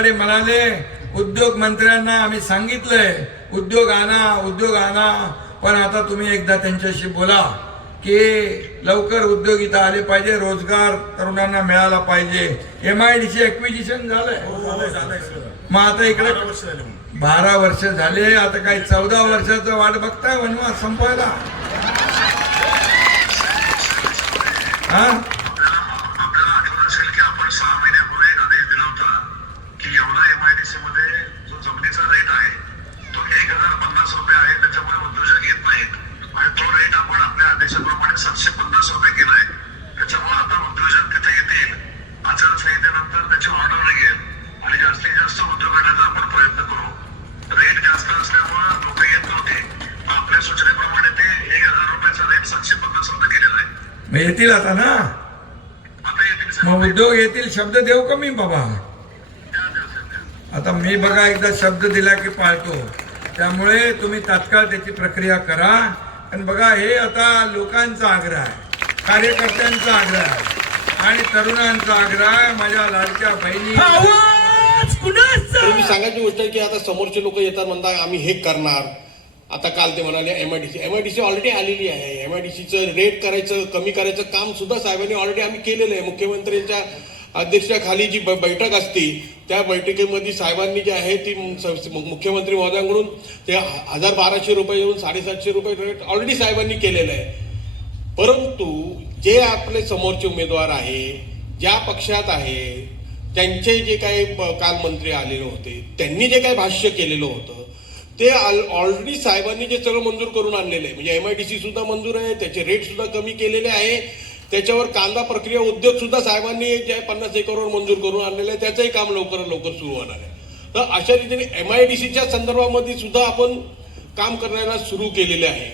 खताडे म्हणाले उद्योग मंत्र्यांना आम्ही सांगितलंय उद्योग आणा उद्योग आणा. पण आता तुम्ही एकदा त्यांच्याशी बोला की लवकर उद्योग इथं आले पाहिजे रोजगार तरुणांना मिळाला पाहिजे. M I D C acquisition झालंय. मग आता इकडे बारा वर्ष झाले आता काही चौदा वर्षाचं वाट बघताय वनवास संपवायला. हा? मग येतील आता ना. मग उद्योग येतील शब्द देऊ का मी बाबा. आता मी बघा एकदा शब्द दिला की पाळतो. त्यामुळे तुम्ही तात्काळ त्याची प्रक्रिया करा. आणि बघा हे आता लोकांचा आग्रह आहे कार्यकर्त्यांचा आग्रह आहे आणि तरुणांचा आग्रह आहे. माझ्या लाडक्या बहिणी तुम्ही सांगायची गोष्ट आहे की आता समोरचे लोक येतात म्हणतात आम्ही हे करणार. आता काल ते म्हणाले M I D C M I D C already आलेली आहे. एम आय डी सीचं रेट करायचं कमी करायचं काम सुद्धा साहेबांनी ऑलरेडी आम्ही केलेलं आहे. मुख्यमंत्र्यांच्या अध्यक्षाखाली जी ब- बैठक असते त्या बैठकीमध्ये साहेबांनी जे आहे ती मुख्यमंत्री महोदयांकडून ते हजार बाराशे रुपये येऊन साडेसातशे रुपये रेट ऑलरेडी साहेबांनी केलेलं आहे. परंतु जे आपले समोरचे उमेदवार आहे ज्या पक्षात आहे त्यांचे जे काही काल मंत्री आलेले होते त्यांनी जे काही भाष्य केलेलं होतं ते ऑलरेडी साहेबांनी जे सगळं मंजूर करून आणलेलं आहे. म्हणजे एम आय डी सी सुद्धा मंजूर आहे त्याचे रेट सुद्धा कमी केलेले आहे. त्याच्यावर कांदा प्रक्रिया उद्योग सुद्धा साहेबांनी जे आहे पन्नास एकरवर मंजूर करून आणलेलं आहे. त्याचंही काम लवकरात लवकर सुरू होणार आहे. तर अशा रीतीने एम आय डी सीच्या संदर्भामध्ये सुद्धा आपण काम करायला सुरू केलेले आहे.